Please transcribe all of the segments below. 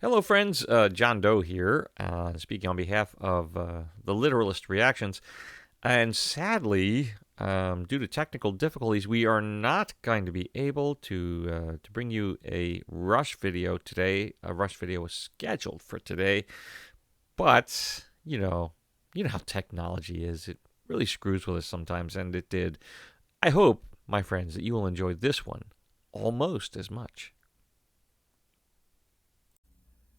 Hello, friends. John Doe here, speaking on behalf of the Literalist Reactions. And sadly, due to technical difficulties, we are not going to be able to bring you a Rush video today. A Rush video was scheduled for today, but you know how technology is. It really screws with us sometimes, and it did. I hope, my friends, that you will enjoy this one almost as much.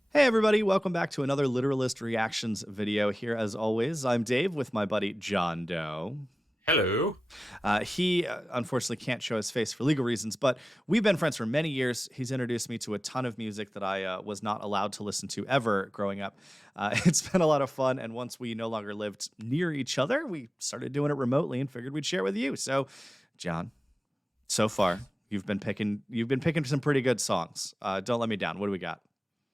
Hey everybody, welcome back to another Literalist Reactions video. Here as always, I'm Dave with my buddy John Doe. Hello. He unfortunately can't show his face for legal reasons, but we've been friends for many years. He's introduced me to a ton of music that I was not allowed to listen to ever growing up. It's been a lot of fun, and once we no longer lived near each other, we started doing it remotely and figured we'd share it with you. So, John, so far you've been picking some pretty good songs. Don't let me down. What do we got?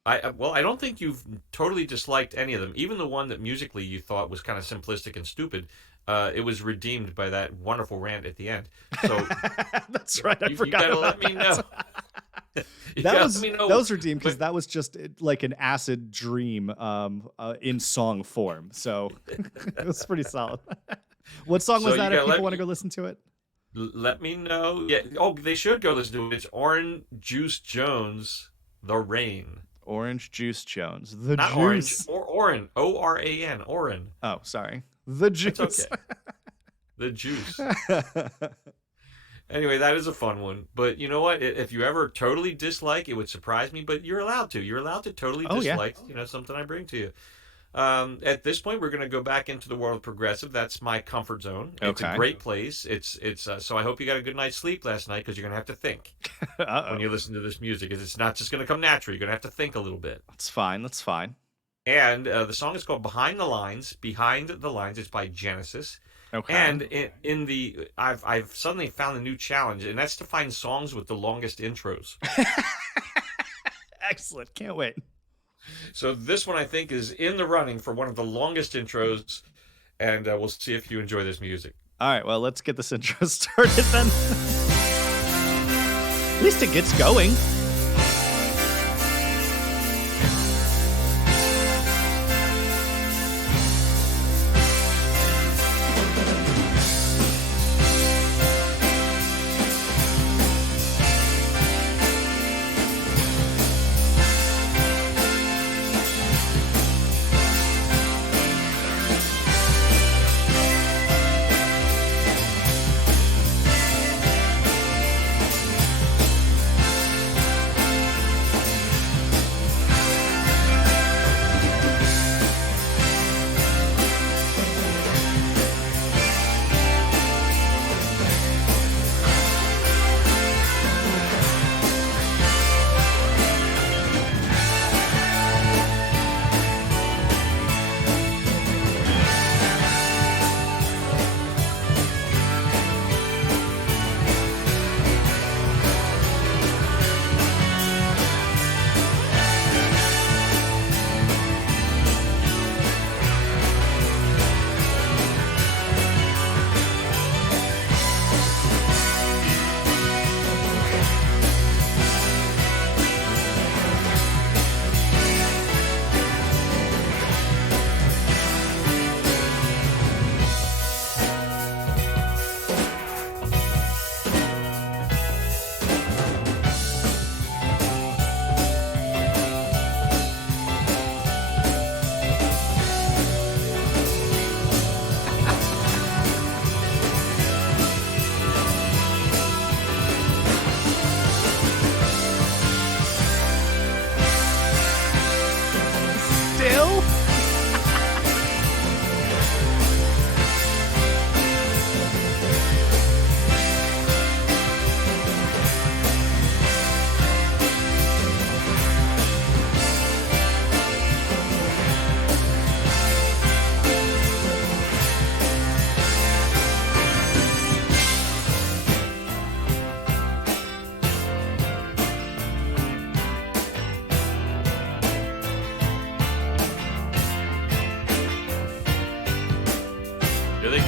I don't think you've totally disliked any of them. Even the one that musically you thought was kind of simplistic and stupid, it was redeemed by that wonderful rant at the end. So that's right. I forgot. You gotta let me know. That was redeemed because that was just like an acid dream in song form. So it was pretty solid. What song was that? If people want to go listen to it, let me know. Yeah. Oh, they should go listen to it. It's Orange Juice Jones, The Rain. Orange Juice Jones. The Not Juice. Orange, or Oren. O-R-A-N. Oren. Oh, sorry. The Juice. It's okay. The Juice. Anyway, that is a fun one. But you know what? If you ever totally dislike, it would surprise me, but you're allowed to. You're allowed to totally dislike, something I bring to you. At this point, we're going to go back into the world of progressive. That's my comfort zone. It's a great place. It's so I hope you got a good night's sleep last night, because you're going to have to think when you listen to this music. Because it's not just going to come naturally. You're going to have to think a little bit. That's fine. That's fine. And the song is called Behind the Lines. Behind the Lines. It's by Genesis. Okay. And I've suddenly found a new challenge, and that's to find songs with the longest intros. Excellent. Can't wait. So this one, I think, is in the running for one of the longest intros, and we'll see if you enjoy this music. All right, well, let's get this intro started then. At least it gets going.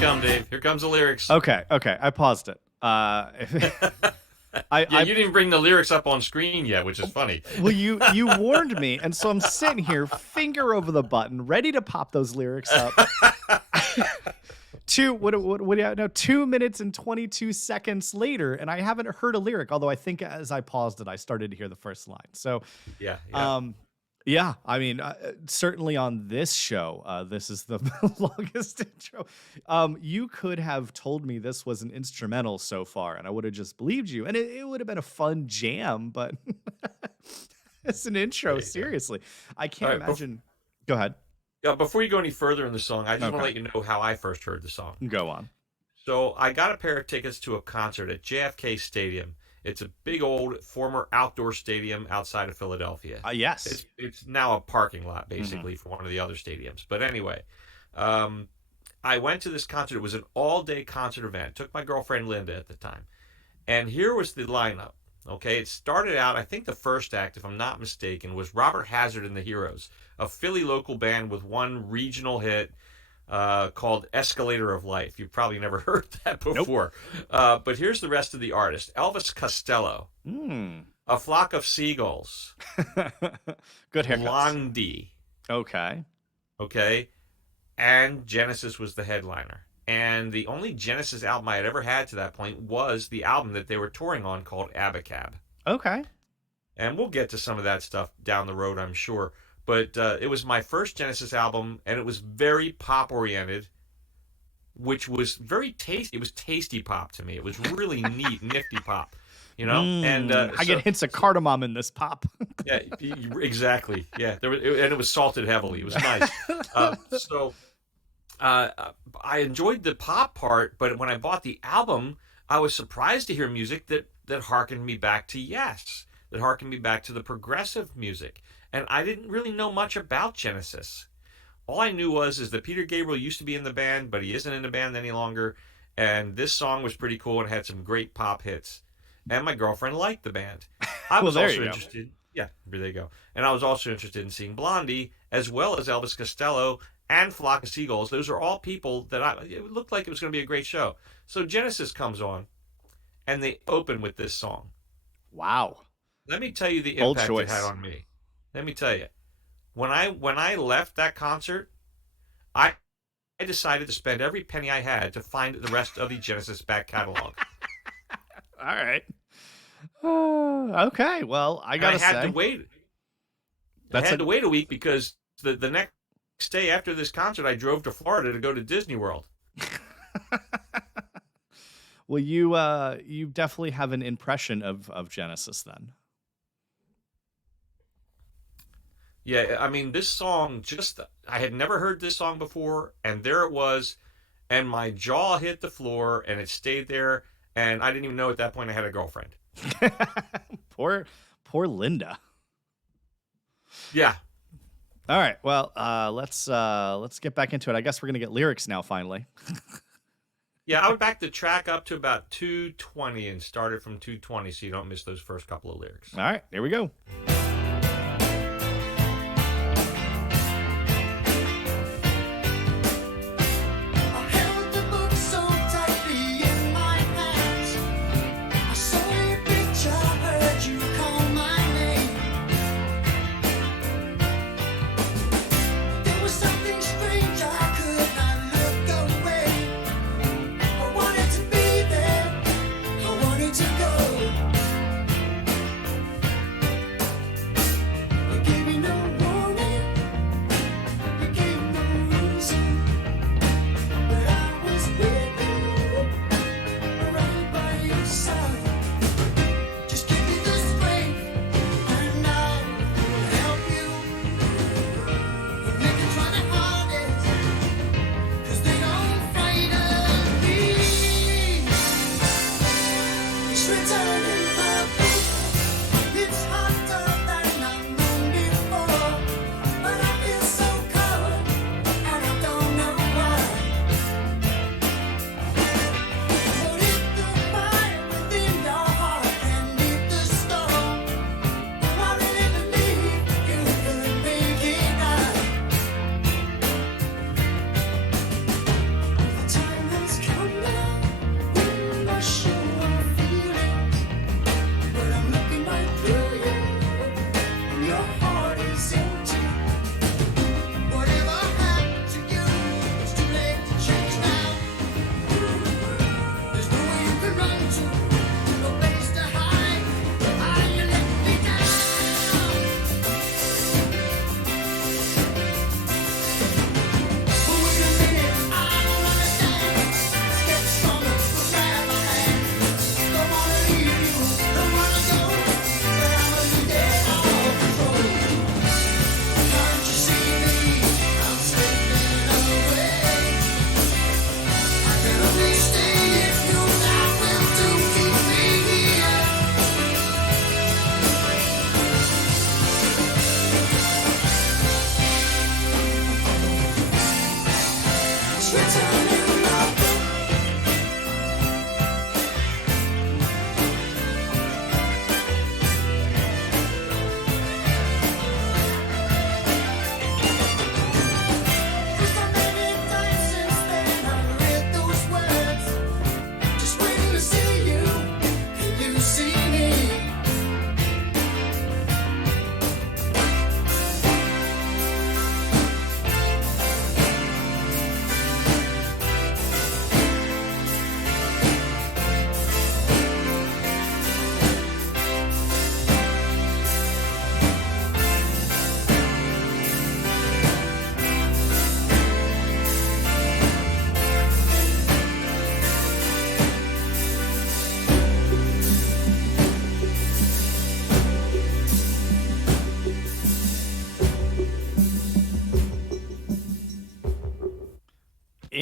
come, Dave. Here comes the lyrics. Okay, I paused it. Yeah, you didn't bring the lyrics up on screen yet, which is funny. Well, you warned me, and so I'm sitting here, finger over the button, ready to pop those lyrics up. What do you know? 2 minutes and 22 seconds later, and I haven't heard a lyric. Although I think as I paused it, I started to hear the first line. So, yeah. Yeah, I mean, certainly on this show, this is the longest intro. You could have told me this was an instrumental so far, and I would have just believed you, and it would have been a fun jam, but it's an intro, seriously. I can't imagine. Go ahead. Yeah, before you go any further in the song, I just want to let Okay. you know how I first heard the song. Go on. So I got a pair of tickets to a concert at JFK Stadium. It's a big old former outdoor stadium outside of Philadelphia. Yes. It's now a parking lot, basically, for one of the other stadiums. But anyway, I went to this concert. It was an all-day concert event. Took my girlfriend Linda at the time. And here was the lineup. Okay, it started out, I think the first act, if I'm not mistaken, was Robert Hazard and the Heroes, a Philly local band with one regional hit called Escalator of Life. You've probably never heard that before. Nope. But here's the rest of the artist. Elvis Costello, A Flock of Seagulls, Good haircuts. Blondie. Okay, and Genesis was the headliner. And the only Genesis album I had ever had to that point was the album that they were touring on called Abacab. Okay. And we'll get to some of that stuff down the road, I'm sure. But it was my first Genesis album, and it was very pop-oriented, which was very tasty. It was tasty pop to me. It was really neat, nifty pop, you know? And I get hints of cardamom in this pop. Yeah, exactly. Yeah, and it was salted heavily. It was nice. I enjoyed the pop part, but when I bought the album, I was surprised to hear music that harkened me back to Yes, that harkened me back to the progressive music. And I didn't really know much about Genesis. All I knew is that Peter Gabriel used to be in the band, but he isn't in the band any longer. And this song was pretty cool and had some great pop hits. And my girlfriend liked the band. I was also interested. Yeah, there you go. And I was also interested in seeing Blondie, as well as Elvis Costello and Flock of Seagulls. Those are all people that it looked like it was going to be a great show. So Genesis comes on, and they open with this song. Wow. Let me tell you the impact it had on me. Let me tell you. When I left that concert, I decided to spend every penny I had to find the rest of the Genesis back catalog. All right. Okay. Well, I had to wait. I had to wait a week because the next day after this concert, I drove to Florida to go to Disney World. Well, you definitely have an impression of Genesis then. Yeah, I mean, this song I had never heard this song before, and there it was, and my jaw hit the floor, and it stayed there, and I didn't even know at that point I had a girlfriend. Poor Linda. Yeah. All right. Well, let's get back into it. I guess we're gonna get lyrics now, finally. Yeah, I would back the track up to about 2:20 and start it from 2:20 so you don't miss those first couple of lyrics. All right, here we go.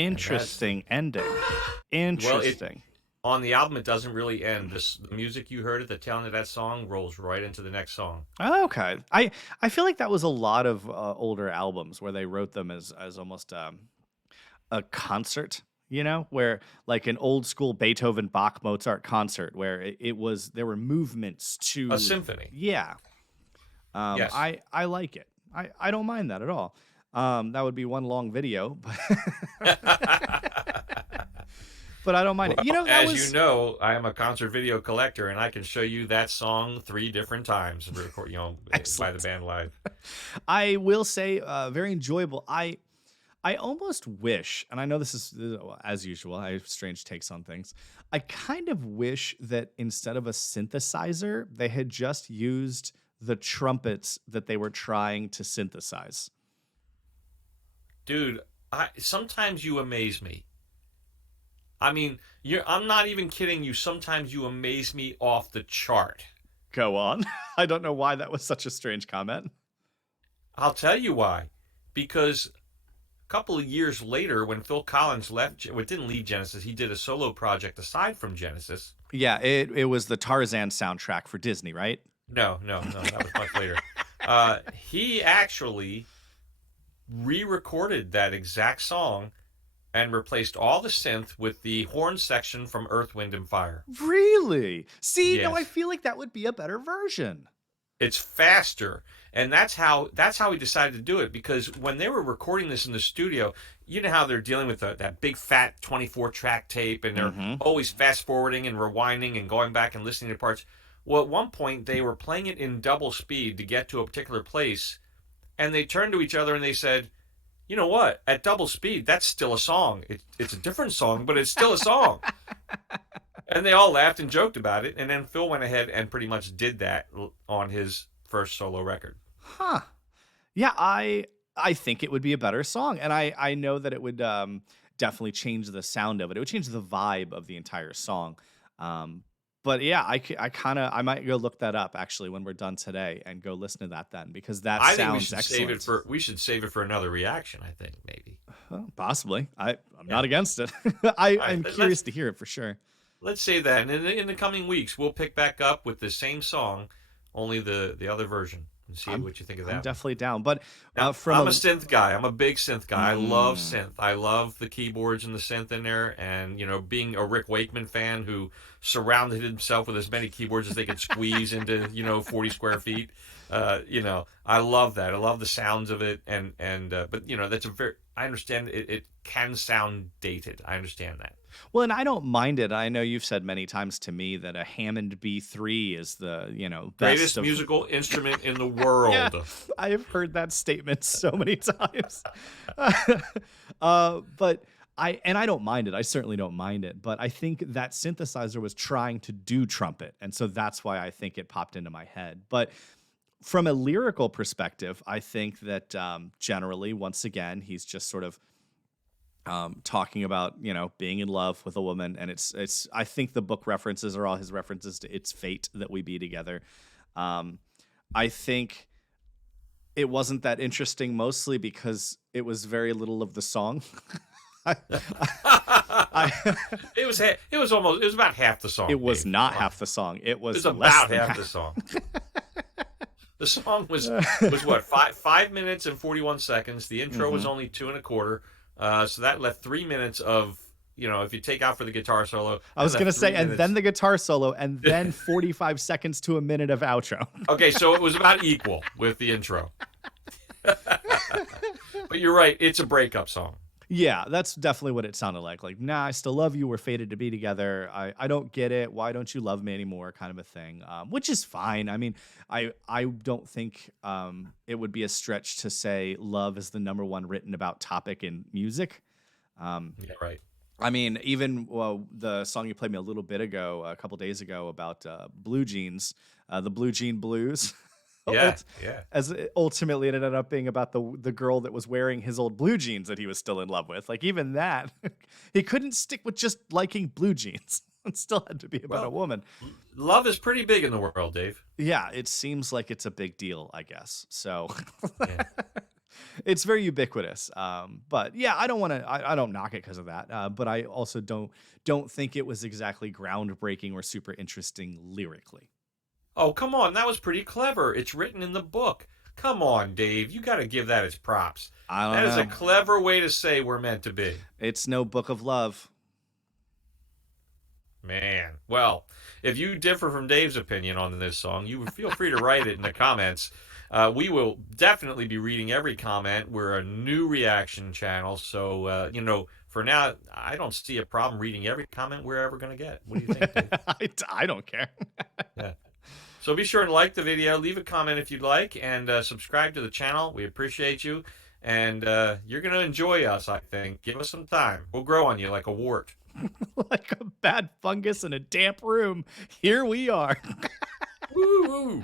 and that's Interesting ending. well, it Interesting. on the album it doesn't really end. The music you heard at the tail end of that song rolls right into the next song. Okay. I feel like that was a lot of older albums where they wrote them as almost a concert, where like an old school Beethoven, Bach, Mozart concert where it was there were movements A to. symphony. Yeah. Yes. I like it. I don't mind that at all. That would be one long video, but I don't mind it. Well, That as you was. know, I am a concert video collector, and I can show you that song 3 different times, by the Excellent. band live. I will say, very enjoyable. I almost wish, and I know this is as usual, I have strange takes on things. I kind of wish that instead of a synthesizer, they had just used the trumpets that they were trying to synthesize. Dude, sometimes you amaze me. I mean, I'm not even kidding you. Sometimes you amaze me off the chart. Go on. I don't know why that was such a strange comment. I'll tell you why. Because a couple of years later, when Phil Collins didn't leave Genesis, he did a solo project aside from Genesis. Yeah, it was the Tarzan soundtrack for Disney, right? No, no, no, that was much later. He actually re-recorded that exact song and replaced all the synth with the horn section from Earth, Wind, and Fire. Really? See, no, I Yes. feel like that would be a better version. It's faster, and that's how he decided to do it. Because when they were recording this in the studio, you know how they're dealing with that big fat 24-track tape, and they're Mm-hmm. always fast forwarding and rewinding and going back and listening to parts. Well, at one point they were playing it in double speed to get to a particular place, and they turned to each other and they said, "You know what? At double speed, that's still a song. It's a different song, but it's still a song." And they all laughed and joked about it. And then Phil went ahead and pretty much did that on his first solo record. Huh. Yeah, I think it would be a better song, and I know that it would definitely change the sound of it. It would change the vibe of the entire song. Um, but yeah, I might go look that up actually when we're done today and go listen to that then because that I think sounds excellent. we should save it for another reaction. I think maybe. Well, possibly. I'm Yeah. not against it. All right. I'm curious to hear it for sure. Let's say that, and in the coming weeks, we'll pick back up with the same song, only the other version, and see I'm what you think of I'm that one. definitely down. But Now, from I'm a a synth guy. I'm a big synth guy. I love mm, synth. I love the keyboards and the synth in there. And, being a Rick Wakeman fan who surrounded himself with as many keyboards as they could squeeze into, 40 square feet, I love that. I love the sounds of it. But, I understand it can sound dated. I understand that. well, and I don't mind it. I know you've said many times to me that a Hammond B3 is the, best Greatest of. musical instrument in the Yeah, world. I have heard that statement so many times. But I don't mind it. I certainly don't mind it. But I think that synthesizer was trying to do trumpet, and so that's why I think it popped into my head. But from a lyrical perspective, I think that generally, once again, he's just sort of talking about being in love with a woman, and it's. I think the book references are all his references to "It's fate that we be together." Um, I think it wasn't that interesting, mostly because it was very little of the song. I, I, It was about half the song. it was Dave. not Come on. half the song. It It was was less about than half the half. song. The song was what 5 minutes and 41 seconds. The intro was Hmm. only 2 and a quarter. So that left 3 minutes of if you take out for the guitar solo, I that was gonna left say, three and then minutes. the guitar solo, and then 45 seconds to a minute of outro. Okay, so it was about equal with the intro. But you're right, it's a breakup song. Yeah, that's definitely what it sounded like. Like, nah, I still love you. We're fated to be together. I don't get it. Why don't you love me anymore? Kind of a thing, which is fine. I mean, I don't think it would be a stretch to say love is the number one written about topic in music. Um, Yeah, right. I mean, even the song you played me a little bit ago, a couple days ago, about blue jeans, the blue jean blues. Yeah, yeah. As it ultimately it ended up being about the girl that was wearing his old blue jeans that he was still in love with. Like even that, he couldn't stick with just liking blue jeans. It still had to be about a Well, woman. love is pretty big in the world, Dave. Yeah, it seems like it's a big deal, I guess. So Yeah. It's very ubiquitous. But yeah, I don't want to. I don't knock it because of that. But I also don't think it was exactly groundbreaking or super interesting lyrically. Oh, come on. That was pretty clever. It's written in the book. Come on, Dave. You got to give that its props. I don't That is a know. clever way to say we're meant to be. It's no book of love. Man. Well, if you differ from Dave's opinion on this song, you feel free to write it in the comments. We will definitely be reading every comment. We're a new reaction channel. So, for now, I don't see a problem reading every comment we're ever going to get. What do you think, Dave? I don't care. Yeah. So be sure to like the video, leave a comment if you'd like, and subscribe to the channel. We appreciate you. And you're going to enjoy us, I think. Give us some time. We'll grow on you like a wart. Like a bad fungus in a damp room. Here we are. Woo! Woo.